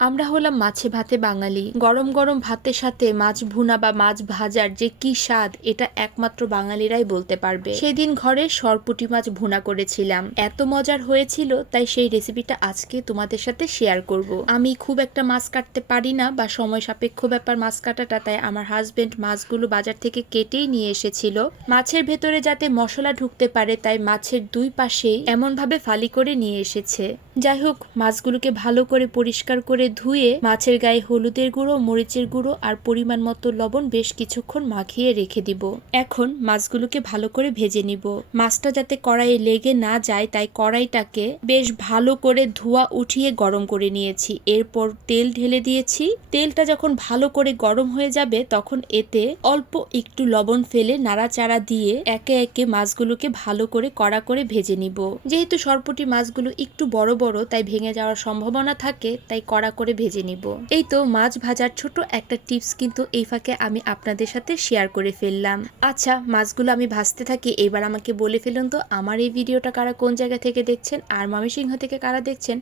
আমরা হলাম মাছে ভাতে বাঙালি। গরম গরম ভাতের সাথে মাছ ভুনা বা মাছ ভাজার যে কি স্বাদ, এটা একমাত্র বাঙালিরাই বলতে পারবে। সেদিন ঘরে সরপুঁটি মাছ ভুনা করেছিলাম, এত মজার হয়েছিল, তাই সেই রেসিপিটা আজকে তোমাদের সাথে শেয়ার করব। আমি খুব একটা মাছ কাটতে পারি না বা সময় সাপেক্ষ ব্যাপার মাছ কাটাটা, তাই আমার হাজবেন্ড মাছগুলো বাজার থেকে কেটেই নিয়ে এসেছিল। মাছের ভেতরে যাতে মশলা ঢুকতে পারে তাই মাছের দুই পাশেই এমনভাবে ফালি করে নিয়ে এসেছে। যাই হোক, মাছগুলোকে ভালো করে পরিষ্কার করে ধুয়ে মাছের গায়ে হলুদের গুঁড়ো, মরিচের গুঁড়ো আর পরিমাণ মতো লবণ বেশ কিছুক্ষণ মাখিয়ে রেখে দিব। এখন মাছগুলোকে ভালো করে ভেজে নিব। মাছটা যাতে কড়াইয়ে লেগে না যায় তাই কড়াইটাকে বেশ ভালো করে ধোয়া উঠিয়ে গরম করে নিয়েছি। এরপর তেল ঢেলে দিয়েছি। তেলটা যখন ভালো করে গরম হয়ে যাবে তখন এতে অল্প একটু লবণ ফেলে নাড়াচাড়া দিয়ে একে একে মাছগুলোকে ভালো করে কড়া করে ভেজে নিব। যেহেতু সরপুঁটি মাছগুলো একটু বড় বড় তাই ভেঙে যাওয়ার সম্ভাবনা থাকে, তাই কড়া করে ভেজে নিব। এই তো মাছ ভাজার ছোট একটা টিপস কিন্তু এই ফাঁকে আমি আপনাদের সাথে শেয়ার করে ফেললাম। আচ্ছা, মাছগুলো আমি ভাজতে থাকি, এবার আমাকে বলে ফেলুন তো আমার এই ভিডিওটা কারা কোন জায়গা থেকে দেখছেন আর ময়মনসিংহ থেকে কারা দেখছেন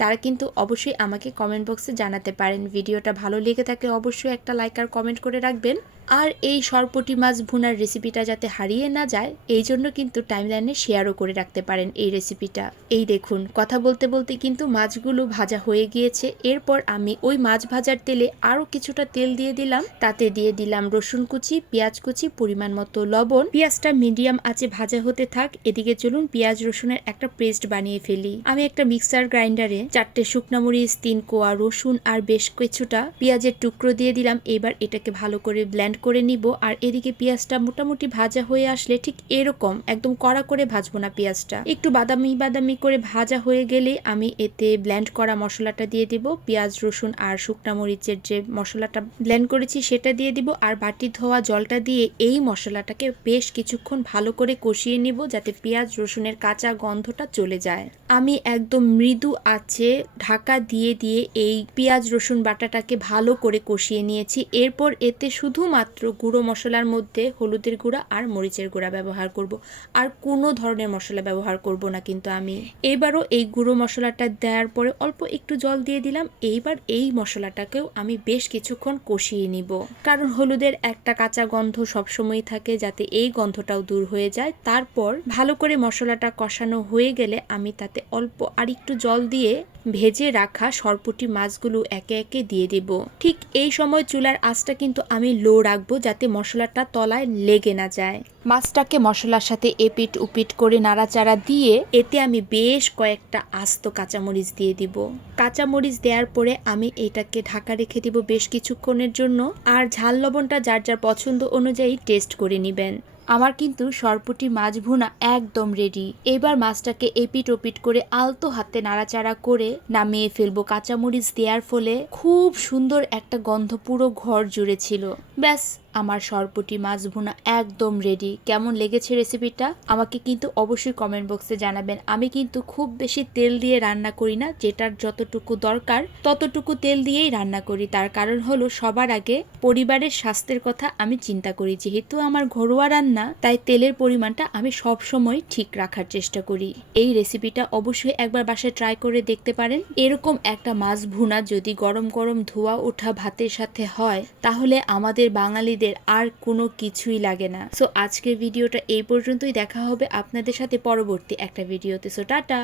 তারা কিন্তু অবশ্যই আমাকে কমেন্ট বক্সে জানাতে পারেন। ভিডিওটা ভালো লেগে থাকলে অবশ্যই একটা লাইক আর কমেন্ট করে রাখবেন। আর এই সরপুঁটি মাছ ভুনার রেসিপিটা যাতে হারিয়ে না যায় এই জন্য কিন্তু টাইমলাইনে শেয়ারও করে রাখতে পারেন এই রেসিপিটা। এই দেখুন, কথা বলতে বলতে কিন্তু মাছগুলো ভাজা হয়ে গিয়েছে। এরপর আমি ওই মাছ ভাজার তেলে আরও কিছুটা তেল দিয়ে দিলাম। তাতে দিয়ে দিলাম রসুন কুচি, পেঁয়াজ কুচি, পরিমাণ মতো লবণ। পেঁয়াজটা মিডিয়াম আঁচে ভাজা হতে থাক। এদিকে চলুন পেঁয়াজ রসুনের একটা পেস্ট বানিয়ে ফেলি। আমি একটা মিক্সার গ্রাইন্ডারে 4টে শুকনো মরিচ, 3 কোয়া রসুন আর বেশ কিছুটা পেঁয়াজের টুকরো দিয়ে দিলাম। এবার এটাকে ভালো করে ব্লেন্ড করে নিব। আর এদিকে পেঁয়াজটা মোটামুটি ভাজা হয়ে আসলে ঠিক এরকম, একদম কড়া করে ভাজবো না, পেঁয়াজটা একটু বাদামি বাদামি করে ভাজা হয়ে গেলে আমি এতে ব্লেন্ড করা মশলাটা দিয়ে দিব। পেঁয়াজ রসুন আর শুকনো মরিচের যে মশলাটা ব্লেন্ড করেছি সেটা দিয়ে দিব। আর বাটি ধোয়া জলটা দিয়ে এই মশলাটাকে বেশ কিছুক্ষণ ভালো করে কষিয়ে নিব যাতে পেঁয়াজ রসুনের কাঁচা গন্ধটা চলে যায়। আমি একদম মৃদু আঁচে ঢাকা দিয়ে দিয়ে এই পেঁয়াজ রসুন বাটাটাকে ভালো করে কষিয়ে নিয়েছি। এরপর এতে শুধুমাত্র গুঁড়ো মশলার মধ্যে হলুদের গুঁড়া আর মরিচের গুঁড়া ব্যবহার করব, আর কোনো ধরনের মশলা ব্যবহার করব না কিন্তু আমি। এবারও এই গুঁড়ো মশলাটা দেওয়ার পরে অল্প একটু জল দিয়ে দিলাম। এইবার এই মশলাটাকেও আমি বেশ কিছুক্ষণ কষিয়ে নিব, কারণ হলুদের একটা কাঁচা গন্ধ সবসময় থাকে, যাতে এই গন্ধটাও দূর হয়ে যায়। তারপর ভালো করে মশলাটা কষানো হয়ে গেলে আমি তাতে অল্প আর একটু জল দিয়ে ভেজে রাখা সরপুঁটি মাছগুলো একে একে দিয়ে দেব। ঠিক এই সময় চুলার আঁচটা কিন্তু আমি লো রাখবো যাতে মশলাটা তলায় লেগে না যায়। মাছটাকে মশলার সাথে এপিট উপিট করে নাড়াচাড়া দিয়ে এতে আমি বেশ কয়েকটা আস্ত কাঁচামরিচ দিয়ে দিব। কাঁচামরিচ দেওয়ার পরে আমি এটাকে ঢাকা রেখে দিব বেশ কিছুক্ষণের জন্য। আর ঝাল লবণটা যার যার পছন্দ অনুযায়ী টেস্ট করে নেবেন। আমার কিন্তু সরপুঁটি মাছ ভুনা একদম রেডি। এবার মাছটাকে এপিট ওপিট করে আলতো হাতে নাড়াচাড়া করে নামিয়ে ফেলবো। কাঁচামরিচ দেওয়ার ফলে খুব সুন্দর একটা গন্ধ পুরো ঘর জুড়ে ছিল। ব্যাস, আমার সরপুঁটি মাছ ভুনা একদম রেডি। কেমন লেগেছে রেসিপিটা আমাকে কিন্তু অবশ্যই কমেন্ট বক্সে জানাবেন। আমি কিন্তু খুব বেশি তেল দিয়ে রান্না করি না, যেটার যতটুকু দরকার ততটুকু তেল দিয়েই রান্না করি। তার কারণ হলো সবার আগে পরিবারের স্বাস্থ্যের কথা আমি চিন্তা করি। যেহেতু আমার ঘরোয়া রান্না তাই তেলের পরিমাণটা আমি সব সময় ঠিক রাখার চেষ্টা করি। এই রেসিপিটা অবশ্যই একবার বাসায় ট্রাই করে দেখতে পারেন। এরকম একটা মাছ ভুনা যদি গরম গরম ধোয়া ওঠা ভাতের সাথে হয় তাহলে আমাদের বাঙালিদের আর কোনো কিছুই লাগে না। সো আজকের ভিডিওটা এই পর্যন্তই। দেখা হবে আপনাদের সাথে পরবর্তী একটা ভিডিওতে। So tata.